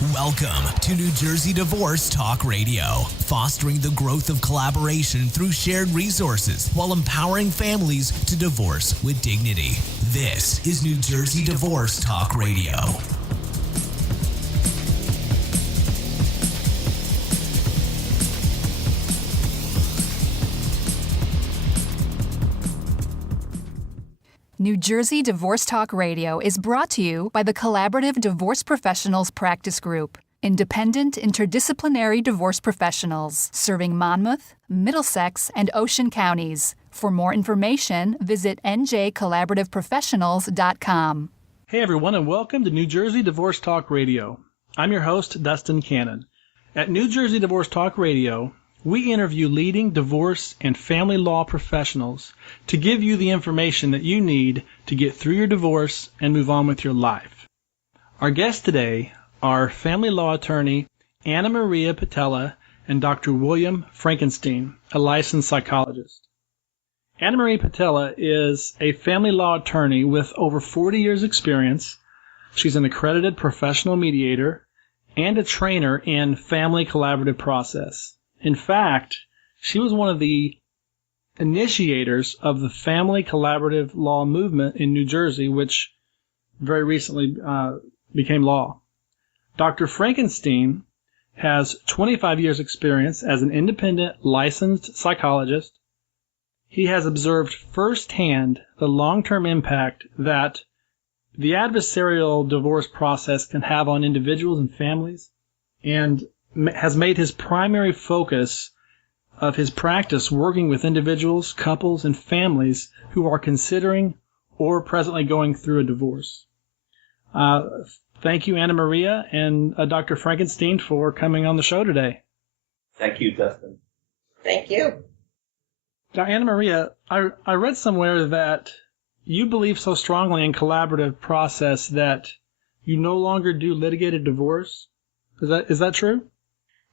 Welcome to New Jersey Divorce Talk Radio, fostering the growth of collaboration through shared resources while empowering families to divorce with dignity. This is New Jersey Divorce Talk Radio. New Jersey Divorce Talk Radio is brought to you by the Collaborative Divorce Professionals Practice Group, independent interdisciplinary divorce professionals serving Monmouth, Middlesex, and Ocean counties. For more information, visit njcollaborativeprofessionals.com. Hey everyone, and welcome to New Jersey Divorce Talk Radio. I'm your host, Dustin Cannon. At New Jersey Divorce Talk Radio, we interview leading divorce and family law professionals to give you the information that you need to get through your divorce and move on with your life. Our guests today are family law attorney Anna Maria Patella and Dr. William Frankenstein, a licensed psychologist. Anna Maria Patella is a family law attorney with over 40 years' experience. She's an accredited professional mediator and a trainer in family collaborative process. In fact, she was one of the initiators of the family collaborative law movement in New Jersey, which very recently became law. Dr. Frankenstein has 25 years' experience as an independent licensed psychologist. He has observed firsthand the long-term impact that the adversarial divorce process can have on individuals and families, and has made his primary focus of his practice working with individuals, couples, and families who are considering or presently going through a divorce. Thank you, Anna Maria and Dr. Frankenstein, for coming on the show today. Thank you, Dustin. Thank you. Now, Anna Maria, I read somewhere that you believe so strongly in collaborative process that you no longer do litigated divorce. Is that true?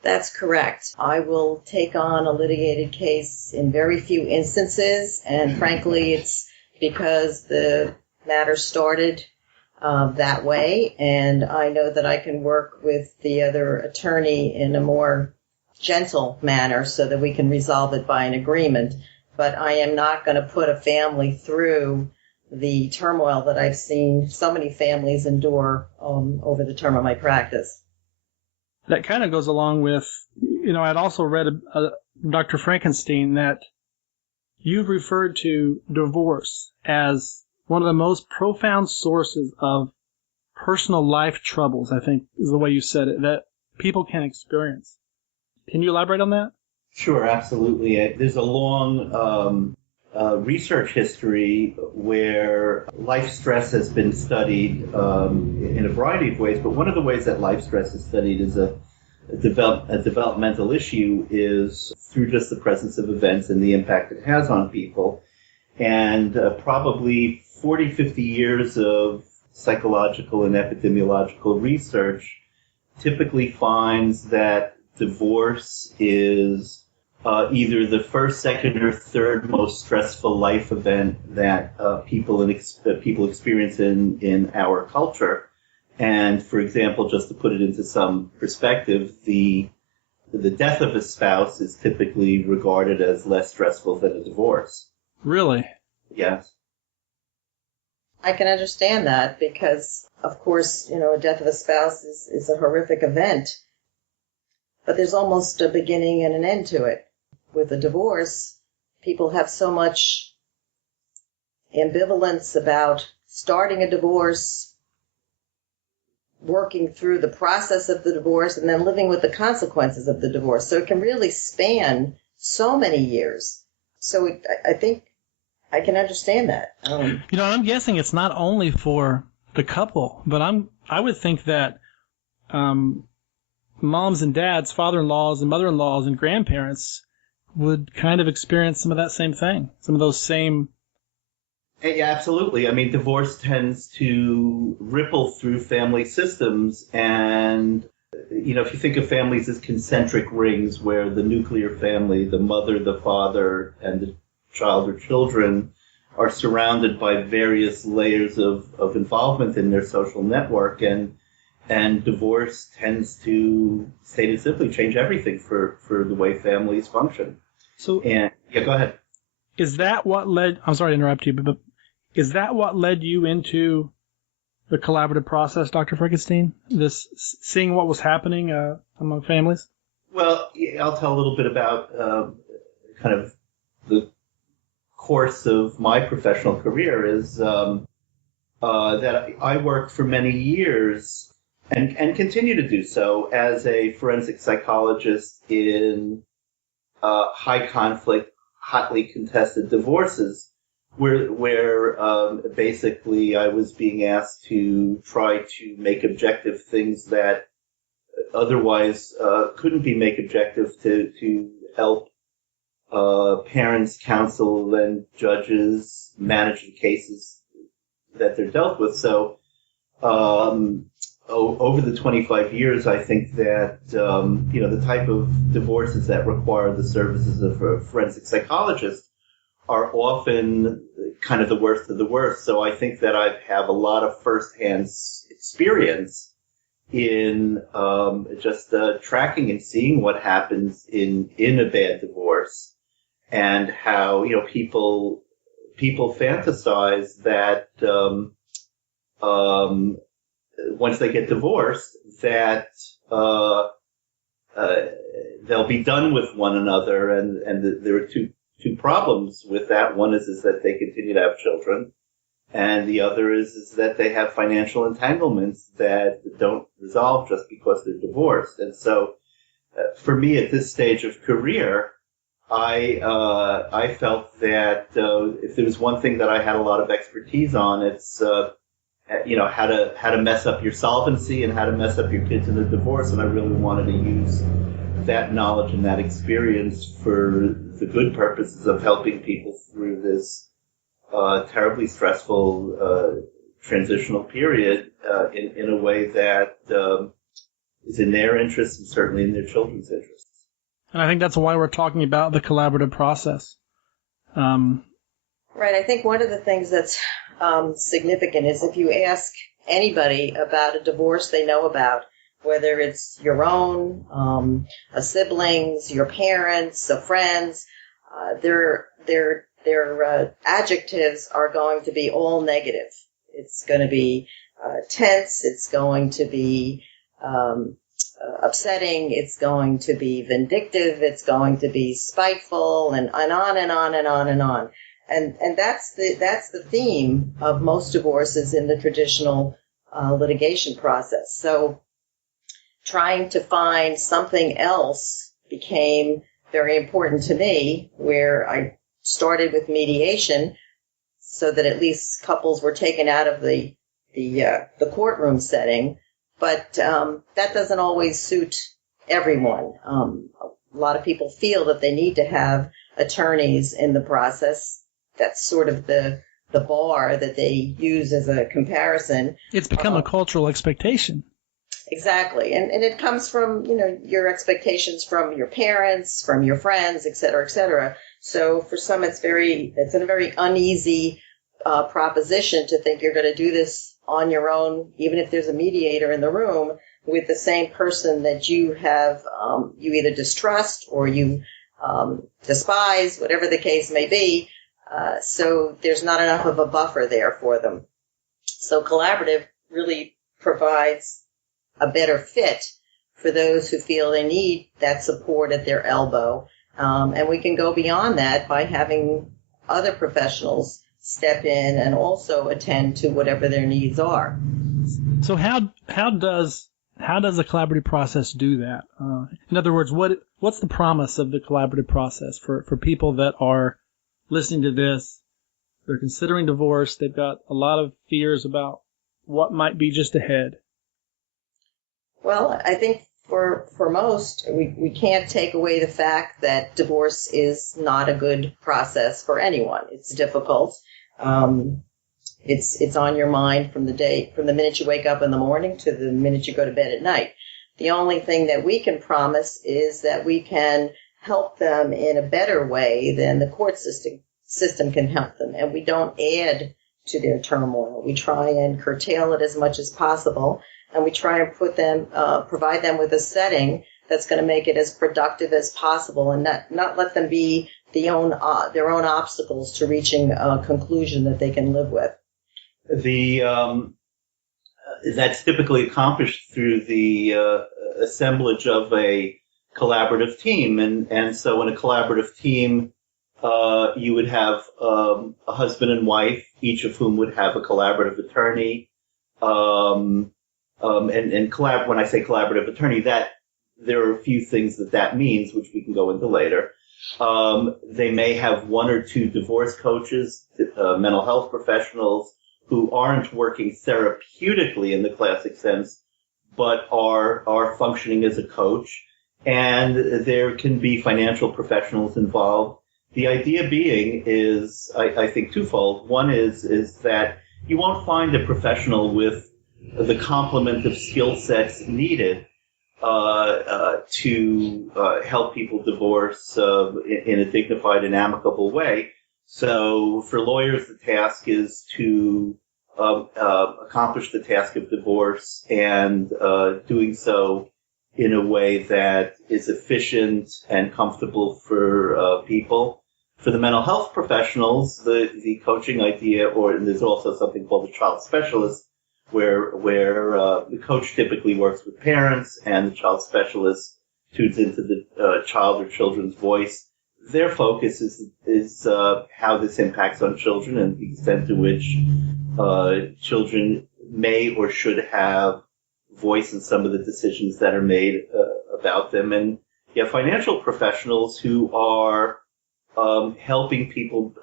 That's correct. I will take on a litigated case in very few instances, and frankly, it's because the matter started that way, and I know that I can work with the other attorney in a more gentle manner so that we can resolve it by an agreement. But I am not going to put a family through the turmoil that I've seen so many families endure over the term of my practice. That kind of goes along with, I'd also read Dr. Frankenstein that you've referred to divorce as one of the most profound sources of personal life troubles, I think is the way you said it, that people can experience. Can you elaborate on that? Sure, absolutely. There's a long research history where life stress has been studied in a variety of ways, but one of the ways that life stress is studied as a developmental issue is through just the presence of events and the impact it has on people. And probably 40, 50 years of psychological and epidemiological research typically finds that divorce is either the first, second, or third most stressful life event that people experience in our culture. And for example, just to put it into some perspective, the death of a spouse is typically regarded as less stressful than a divorce. Really? Yes. I can understand that because, of course, a death of a spouse is a horrific event. But there's almost a beginning and an end to it. With a divorce, people have so much ambivalence about starting a divorce, working through the process of the divorce, and then living with the consequences of the divorce. So it can really span so many years. So I think I can understand that. I'm guessing it's not only for the couple, but I would think that moms and dads, father-in-laws and mother-in-laws and grandparents would kind of experience some of that same thing, some of those same... Yeah, absolutely. I mean, divorce tends to ripple through family systems, and, if you think of families as concentric rings where the nuclear family, the mother, the father, and the child or children are surrounded by various layers of involvement in their social network, and And divorce tends to, stated simply, change everything for the way families function. So, And yeah, go ahead. is that what led? I'm sorry to interrupt you, but is that what led you into the collaborative process, Dr. Frankenstein? This seeing what was happening among families? Well, I'll tell a little bit about kind of the course of my professional career. Is that I worked for many years and continue to do so as a forensic psychologist in high conflict, hotly contested divorces, where basically I was being asked to try to make objective things that otherwise couldn't be made objective, to help parents, counsel, and judges manage the cases that they're dealt with. So over the 25 years, I think that the type of divorces that require the services of a forensic psychologist are often kind of the worst of the worst. So I think that I have a lot of firsthand experience in just tracking and seeing what happens in a bad divorce, and how people fantasize that once they get divorced that they'll be done with one another, and there are two problems with that. One is that they continue to have children, and the other is that they have financial entanglements that don't resolve just because they're divorced. And so for me at this stage of career, I felt that if there was one thing that I had a lot of expertise on, it's how to mess up your solvency and how to mess up your kids in a divorce. And I really wanted to use that knowledge and that experience for the good purposes of helping people through this terribly stressful transitional period in a way that is in their interest and certainly in their children's interests. And I think that's why we're talking about the collaborative process. Right. I think one of the things that's significant is if you ask anybody about a divorce they know about, whether it's your own, a siblings, your parents, a friends, their adjectives are going to be all negative. It's going to be tense. It's going to be upsetting. It's going to be vindictive. It's going to be spiteful, and on and on and on and on. And that's the theme of most divorces in the traditional litigation process. So trying to find something else became very important to me, where I started with mediation so that at least couples were taken out of the courtroom setting. But that doesn't always suit everyone. A lot of people feel that they need to have attorneys in the process. That's sort of the bar that they use as a comparison. It's become a cultural expectation. Exactly. And it comes from, your expectations from your parents, from your friends, et cetera, et cetera. So for some, it's a very uneasy proposition to think you're going to do this on your own, even if there's a mediator in the room, with the same person that you have, you either distrust or you despise, whatever the case may be. So there's not enough of a buffer there for them. So collaborative really provides a better fit for those who feel they need that support at their elbow. And we can go beyond that by having other professionals step in and also attend to whatever their needs are. So how does the collaborative process do that? In other words, what's the promise of the collaborative process for people that are listening to this? They're considering divorce. They've got a lot of fears about what might be just ahead. Well, I think for most, we can't take away the fact that divorce is not a good process for anyone. It's difficult. It's on your mind from the minute you wake up in the morning to the minute you go to bed at night. The only thing that we can promise is that we can help them in a better way than the court system can help them, and we don't add to their turmoil. We try and curtail it as much as possible. and we try and provide them with a setting that's going to make it as productive as possible, and not let them be their own obstacles to reaching a conclusion that they can live with. That's typically accomplished through the assemblage of a collaborative team, and so in a collaborative team, you would have a husband and wife, each of whom would have a collaborative attorney. When I say collaborative attorney, that there are a few things that means, which we can go into later. They may have one or two divorce coaches, mental health professionals who aren't working therapeutically in the classic sense, but are functioning as a coach. And there can be financial professionals involved. The idea being is, I think, twofold. One is that you won't find a professional with the complement of skill sets needed to help people divorce in a dignified and amicable way. So for lawyers, the task is to accomplish the task of divorce, and doing so in a way that is efficient and comfortable for people. For the mental health professionals, the coaching idea, and there's also something called the child specialist, where the coach typically works with parents and the child specialist tunes into the child or children's voice. Their focus is how this impacts on children and the extent to which children may or should have voice in some of the decisions that are made about them. And financial professionals who are helping people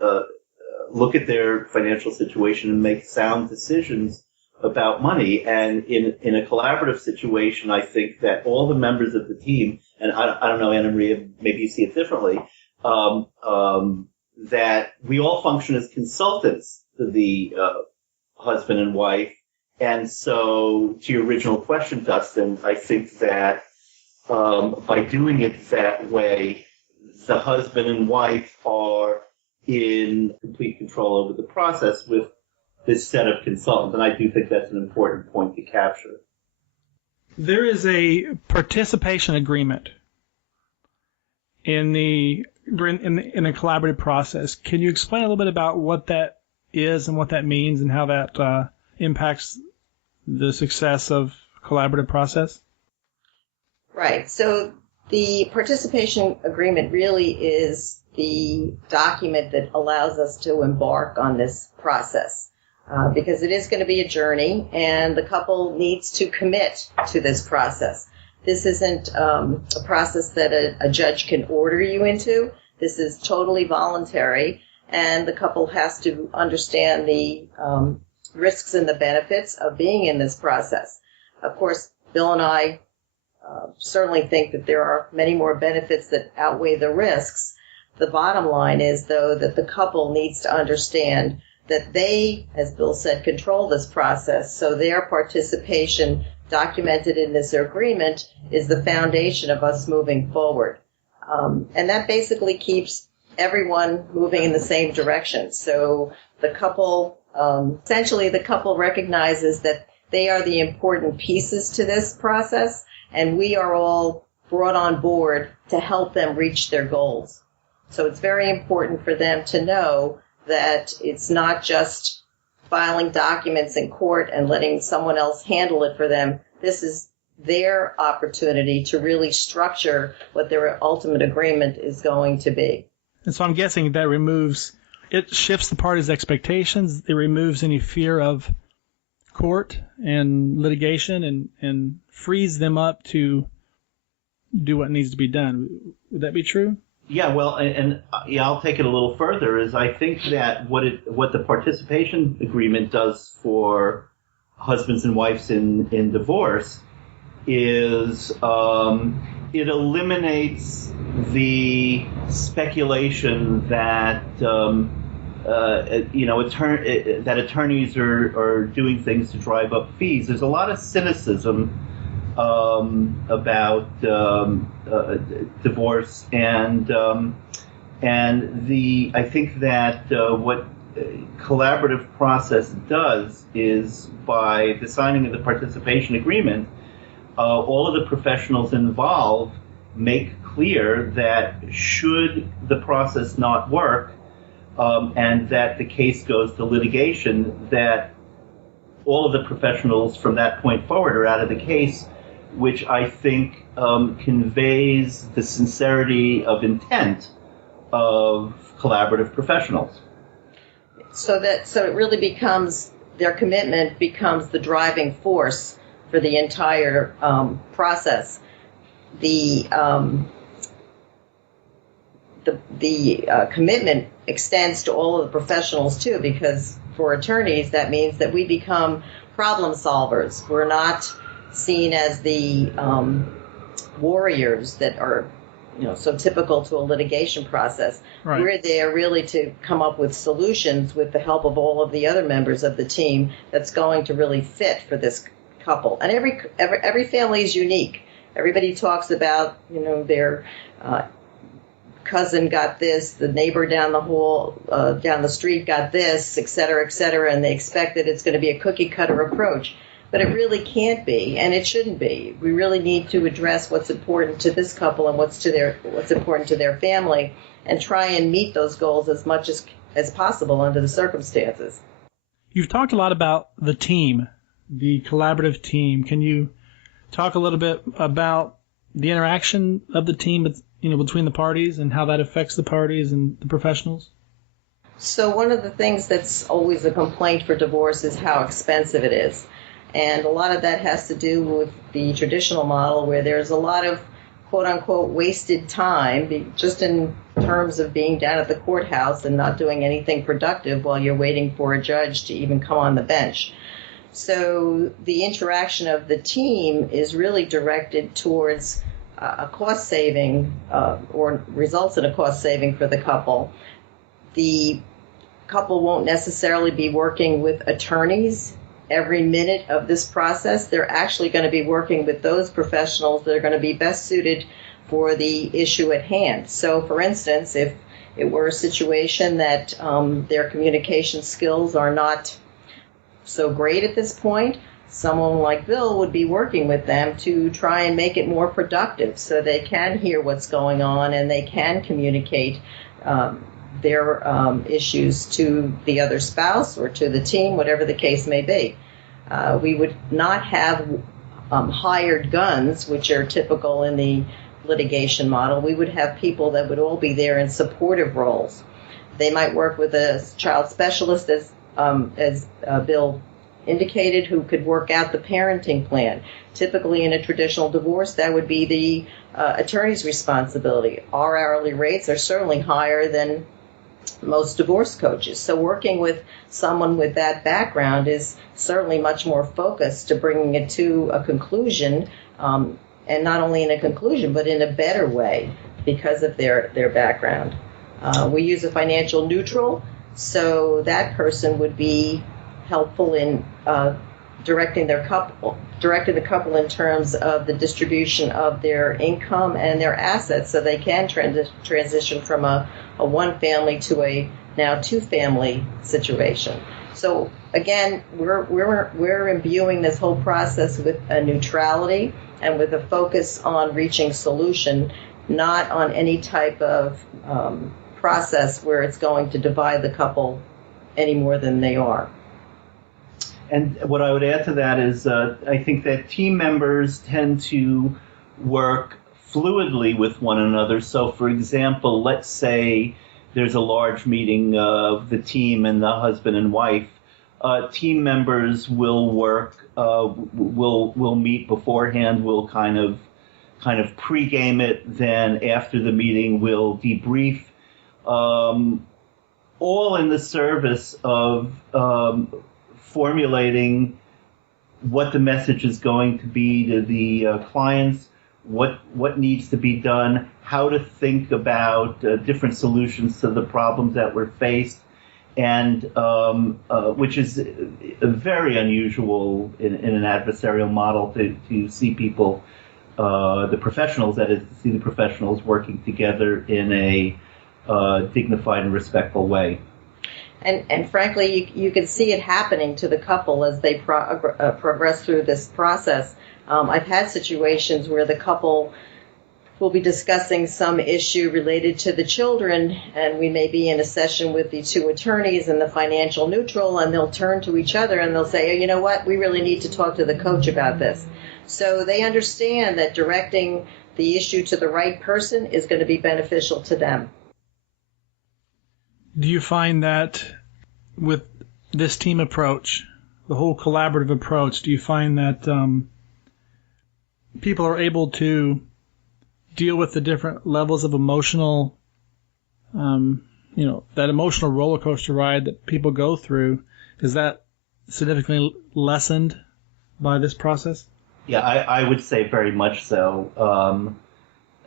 look at their financial situation and make sound decisions about money. And in a collaborative situation, I think that all the members of the team, and I don't know, Anna Maria, maybe you see it differently, that we all function as consultants to the husband and wife. And so, to your original question, Dustin, I think that by doing it that way, the husband and wife are in complete control over the process with this set of consultants. And I do think that's an important point to capture. There is a participation agreement in a collaborative process. Can you explain a little bit about what that is and what that means and how that impacts the success of collaborative process? Right. So the participation agreement really is the document that allows us to embark on this process, because it is going to be a journey, and the couple needs to commit to this process. This isn't a process that a judge can order you into. This is totally voluntary, and the couple has to understand the risks and the benefits of being in this process. Of course, Bill and I certainly think that there are many more benefits that outweigh the risks. The bottom line is, though, that the couple needs to understand that they, as Bill said, control this process, so their participation documented in this agreement is the foundation of us moving forward. And that basically keeps everyone moving in the same direction. So the couple, essentially the couple recognizes that they are the important pieces to this process, and we are all brought on board to help them reach their goals. So it's very important for them to know that it's not just filing documents in court and letting someone else handle it for them. This is their opportunity to really structure what their ultimate agreement is going to be. And so I'm guessing that it shifts the parties' expectations. It removes any fear of court and litigation and frees them up to do what needs to be done. Would that be true? Yeah, well, and I'll take it a little further. Is I think that what the participation agreement does for husbands and wives in divorce is it eliminates the speculation that that attorneys are doing things to drive up fees. There's a lot of cynicism about divorce, and I think that collaborative process does is by the signing of the participation agreement, all of the professionals involved make clear that should the process not work and that the case goes to litigation, that all of the professionals from that point forward are out of the case, which I think conveys the sincerity of intent of collaborative professionals. So it really becomes, their commitment becomes the driving force for the entire process. The commitment extends to all of the professionals too, because for attorneys that means that we become problem solvers. We're not seen as the warriors that are, so typical to a litigation process. Right. We're there really to come up with solutions with the help of all of the other members of the team that's going to really fit for this couple. And every family is unique. Everybody talks about, their cousin got this, the neighbor down the hall, down the street got this, et cetera, and they expect that it's going to be a cookie cutter approach. But it really can't be, and it shouldn't be. We really need to address what's important to this couple and what's important to their family, and try and meet those goals as much as possible under the circumstances. You've talked a lot about the team, the collaborative team. Can you talk a little bit about the interaction of the team, between the parties and how that affects the parties and the professionals? So one of the things that's always a complaint for divorce is how expensive it is. And a lot of that has to do with the traditional model where there's a lot of quote-unquote wasted time just in terms of being down at the courthouse and not doing anything productive while you're waiting for a judge to even come on the bench. So the interaction of the team is really directed towards a cost saving or results in a cost saving for the couple. The couple won't necessarily be working with attorneys every minute of this process. They're actually going to be working with those professionals that are going to be best suited for the issue at hand. So, for instance, if it were a situation that their communication skills are not so great at this point, someone like Bill would be working with them to try and make it more productive so they can hear what's going on and they can communicate their issues to the other spouse or to the team, whatever the case may be. We would not have hired guns, which are typical in the litigation model. We would have people that would all be there in supportive roles. They might work with a child specialist, as Bill indicated, who could work out the parenting plan. Typically in a traditional divorce, that would be the attorney's responsibility. Our hourly rates are certainly higher than most divorce coaches. So working with someone with that background is certainly much more focused to bringing it to a conclusion, and not only in a conclusion, but in a better way because of their background. We use a financial neutral, so that person would be helpful in directing the couple in terms of the distribution of their income and their assets, so they can transition from a one family to a now two family situation. So again, we're imbuing this whole process with a neutrality and with a focus on reaching solution, not on any type of process where it's going to divide the couple any more than they are. And what I would add to that is I think that team members tend to work fluidly with one another. So, for example, let's say there's a large meeting of the team and the husband and wife. Team members will work, will meet beforehand. We'll kind of pregame it. Then after the meeting, we'll debrief. All in the service of formulating what the message is going to be to the clients, what needs to be done, how to think about different solutions to the problems that we're faced, and which is very unusual in an adversarial model to see people, the professionals, that is, to see the professionals working together in a dignified and respectful way. And frankly, you can see it happening to the couple as they progress through this process. I've had situations where the couple will be discussing some issue related to the children, and we may be in a session with the two attorneys and the financial neutral, and they'll turn to each other and they'll say, oh, you know what, we really need to talk to the coach about this. So they understand that directing the issue to the right person is going to be beneficial to them. Do you find that with this team approach, the whole collaborative approach, do you find that people are able to deal with the different levels of emotional, that emotional roller coaster ride that people go through? Is that significantly lessened by this process? Yeah, I would say very much so.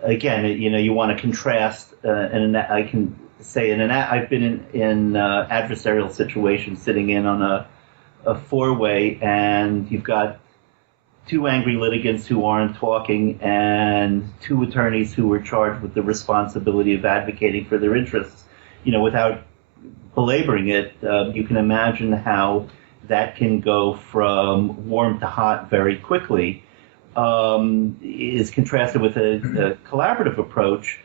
Again, you want to contrast, and I can say I've been in adversarial situations, sitting in on a four-way, and you've got two angry litigants who aren't talking and two attorneys who were charged with the responsibility of advocating for their interests. Without belaboring it, you can imagine how that can go from warm to hot very quickly. Is contrasted with a collaborative approach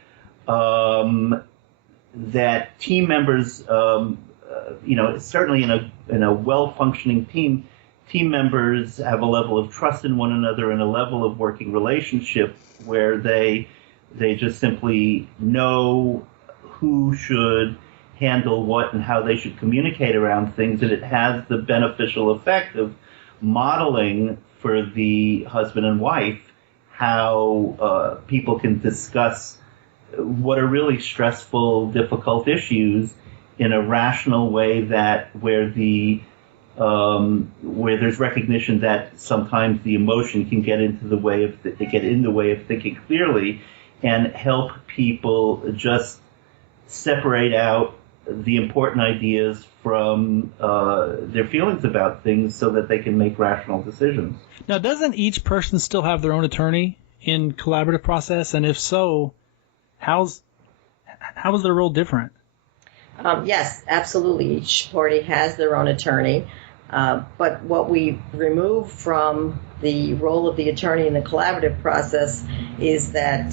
that team members, certainly in a well-functioning team members have a level of trust in one another and a level of working relationship where they just simply know who should handle what and how they should communicate around things, and it has the beneficial effect of modeling for the husband and wife how people can discuss what are really stressful, difficult issues in a rational way where there's recognition that sometimes the emotion can get in the way of thinking clearly, and help people just separate out the important ideas from their feelings about things so that they can make rational decisions. Now, doesn't each person still have their own attorney in collaborative process? And if so, how is their role different? Yes, absolutely. Each party has their own attorney. But what we remove from the role of the attorney in the collaborative process is that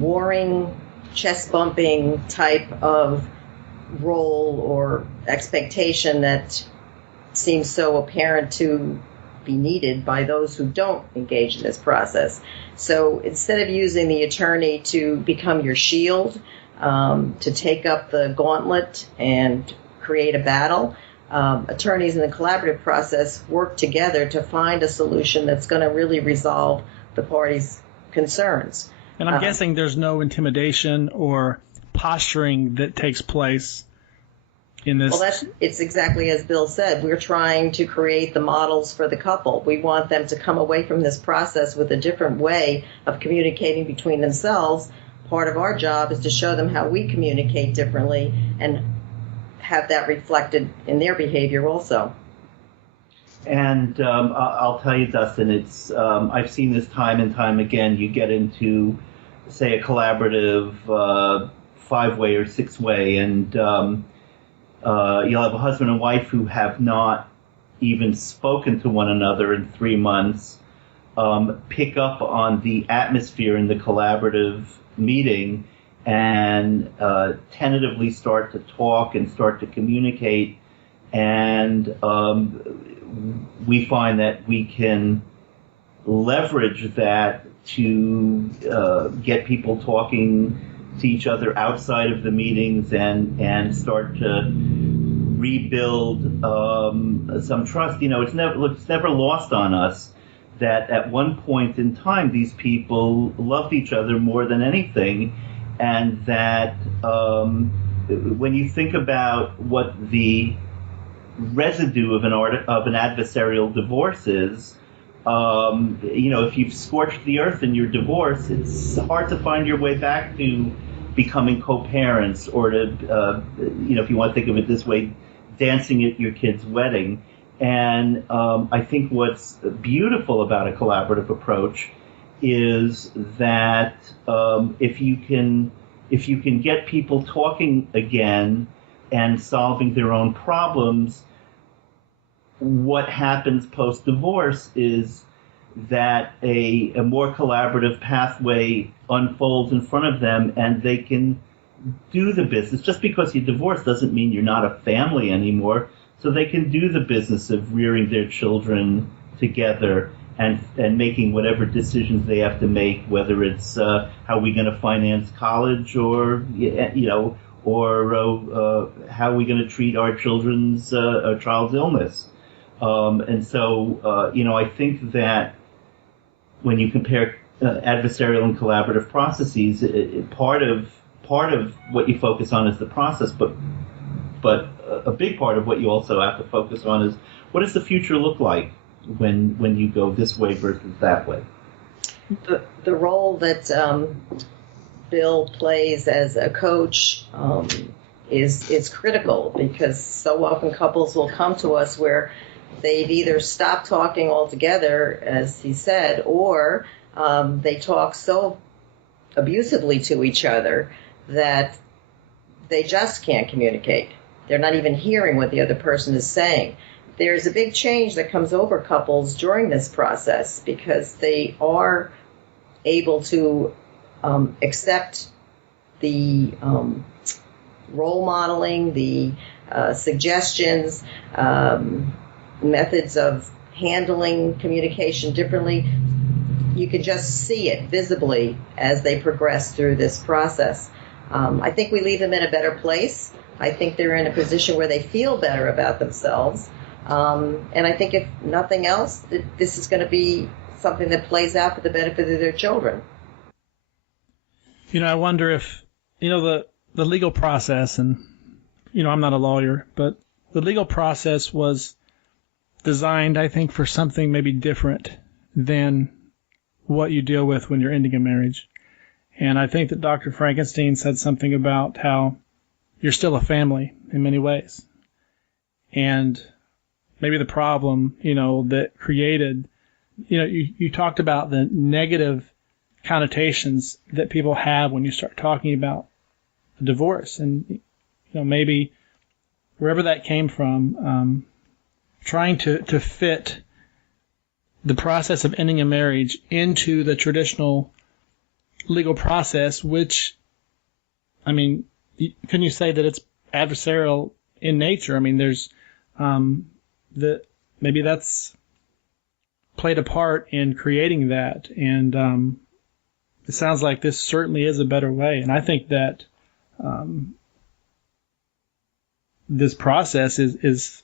warring, chest-bumping type of role or expectation that seems so apparent to be needed by those who don't engage in this process. So instead of using the attorney to become your shield, to take up the gauntlet and create a battle, attorneys in the collaborative process work together to find a solution that's going to really resolve the parties' concerns. And I'm guessing there's no intimidation or posturing that takes place in this. Well, it's exactly as Bill said. We're trying to create the models for the couple. We want them to come away from this process with a different way of communicating between themselves. Part of our job is to show them how we communicate differently and have that reflected in their behavior also. And I'll tell you, Dustin, it's I've seen this time and time again. You get into, say, a collaborative five-way or six-way, and you'll have a husband and wife who have not even spoken to one another in 3 months, pick up on the atmosphere in the collaborative meeting and tentatively start to talk and start to communicate. And we find that we can leverage that to get people talking to each other outside of the meetings and start to rebuild some trust. It's never lost on us that at one point in time these people loved each other more than anything, and that when you think about what the residue of an adversarial divorce is, if you've scorched the earth in your divorce, it's hard to find your way back to becoming co-parents, or to, if you want to think of it this way, dancing at your kid's wedding. And I think what's beautiful about a collaborative approach is that if you can get people talking again, and solving their own problems, what happens post-divorce is that a more collaborative pathway unfolds in front of them, and they can do the business. Just because you're divorced doesn't mean you're not a family anymore. So they can do the business of rearing their children together and making whatever decisions they have to make, whether it's how are we going to finance college, or how are we going to treat our child's illness. And so I think that when you compare adversarial and collaborative processes, part of what you focus on is the process, but a big part of what you also have to focus on is what does the future look like when you go this way versus that way. The role that Bill plays as a coach is critical, because so often couples will come to us where they've either stopped talking altogether, as he said, or they talk so abusively to each other that they just can't communicate. They're not even hearing what the other person is saying. There's a big change that comes over couples during this process, because they are able to accept the role modeling, the suggestions, methods of handling communication differently. You can just see it visibly as they progress through this process. I think we leave them in a better place. I think they're in a position where they feel better about themselves. And I think if nothing else, this is going to be something that plays out for the benefit of their children. I wonder if, the legal process, and, I'm not a lawyer, but the legal process was designed, I think, for something maybe different than what you deal with when you're ending a marriage. And I think that Dr. Frankenstein said something about how you're still a family in many ways. And maybe the problem, that created, you talked about the negative connotations that people have when you start talking about a divorce. And, maybe wherever that came from, trying to fit the process of ending a marriage into the traditional legal process, which, couldn't you say that it's adversarial in nature? There's maybe that's played a part in creating that, and it sounds like this certainly is a better way. And I think that this process is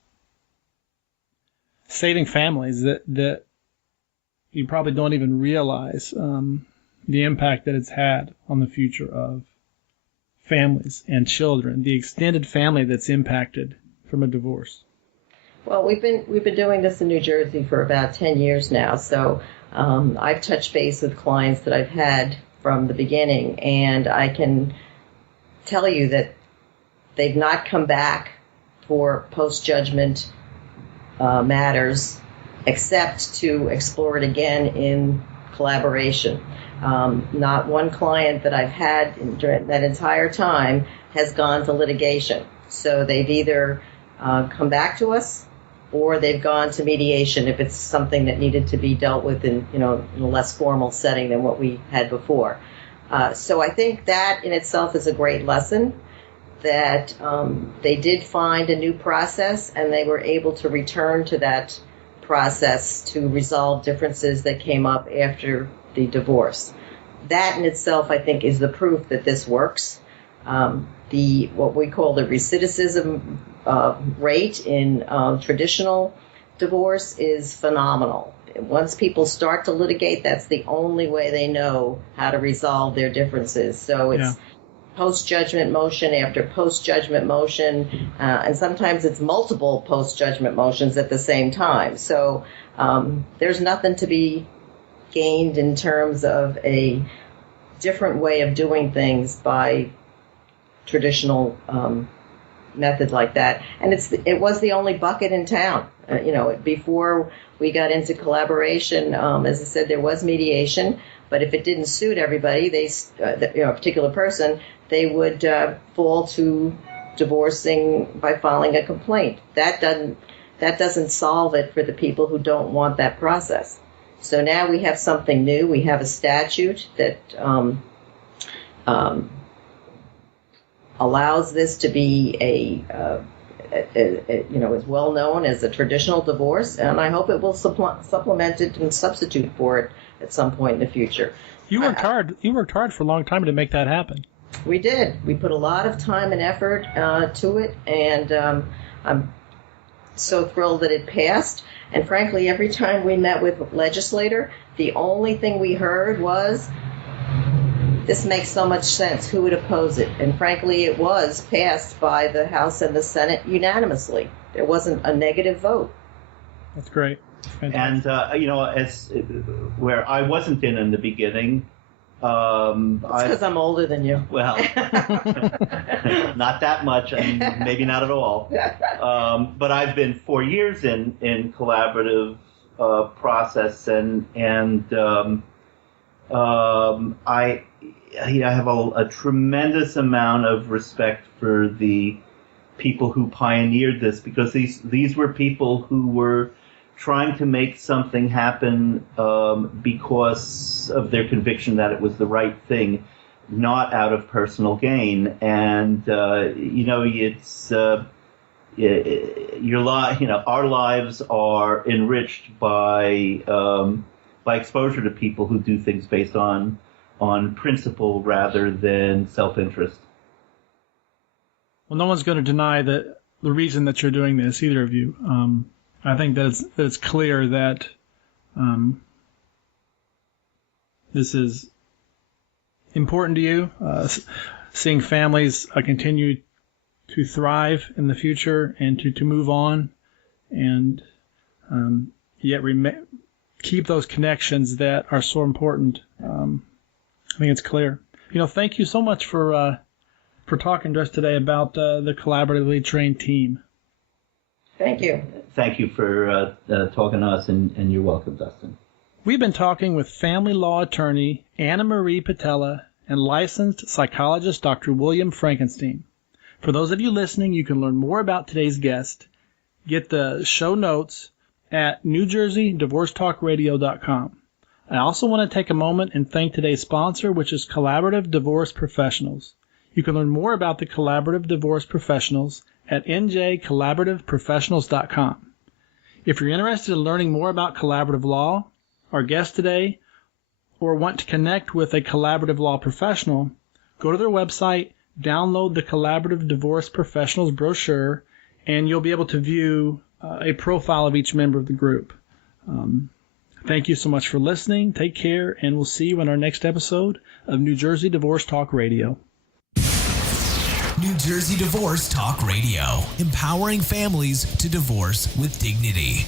saving families that you probably don't even realize the impact that it's had on the future of families and children, the extended family that's impacted from a divorce. Well, we've been doing this in New Jersey for about 10 years now, so I've touched base with clients that I've had from the beginning, and I can tell you that they've not come back for post-judgment matters except to explore it again in collaboration. Not one client that I've had during that entire time has gone to litigation. So they've either come back to us, or they've gone to mediation if it's something that needed to be dealt with in a less formal setting than what we had before. So I think that in itself is a great lesson, that they did find a new process, and they were able to return to that process to resolve differences that came up after the divorce. That in itself, I think, is the proof that this works. What we call the recidivism rate in traditional divorce is phenomenal. Once people start to litigate, that's the only way they know how to resolve their differences. So it's post-judgment motion after post-judgment motion, and sometimes it's multiple post-judgment motions at the same time. So there's nothing to be gained in terms of a different way of doing things by traditional method like that. And it was the only bucket in town. Before we got into collaboration, as I said, there was mediation, but if it didn't suit everybody, a particular person, they would fall to divorcing by filing a complaint. That doesn't solve it for the people who don't want that process. So now we have something new. We have a statute that allows this to be is well known as a traditional divorce, and I hope it will supplement it and substitute for it at some point in the future. You worked hard. You worked hard for a long time to make that happen. We did. We put a lot of time and effort to it, and I'm so thrilled that it passed. And frankly, every time we met with a legislator, the only thing we heard was, this makes so much sense. Who would oppose it? And frankly, it was passed by the House and the Senate unanimously. There wasn't a negative vote. That's great. And, as where I wasn't in the beginning, because I'm older than you. Well, not that much, and maybe not at all. But I've been 4 years in collaborative process, and I have a tremendous amount of respect for the people who pioneered this, because these were people who were trying to make something happen because of their conviction that it was the right thing, not out of personal gain. And it's our lives are enriched by exposure to people who do things based on principle rather than self-interest. Well, no one's going to deny the reason that you're doing this, either of you. I think that it's clear that this is important to you, seeing families continue to thrive in the future and to move on, and yet keep those connections that are so important. I think it's clear. Thank you so much for talking to us today about the collaboratively trained team. Thank you. Thank you for talking to us, and you're welcome, Dustin. We've been talking with family law attorney Anna Marie Patella and licensed psychologist Dr. William Frankenstein. For those of you listening, you can learn more about today's guest, get the show notes at NewJerseyDivorceTalkRadio.com. I also want to take a moment and thank today's sponsor, which is Collaborative Divorce Professionals. You can learn more about the Collaborative Divorce Professionals at njcollaborativeprofessionals.com. If you're interested in learning more about collaborative law, our guest today, or want to connect with a collaborative law professional, go to their website, download the Collaborative Divorce Professionals brochure, and you'll be able to view a profile of each member of the group. Thank you so much for listening. Take care, and we'll see you in our next episode of New Jersey Divorce Talk Radio. New Jersey Divorce Talk Radio, empowering families to divorce with dignity.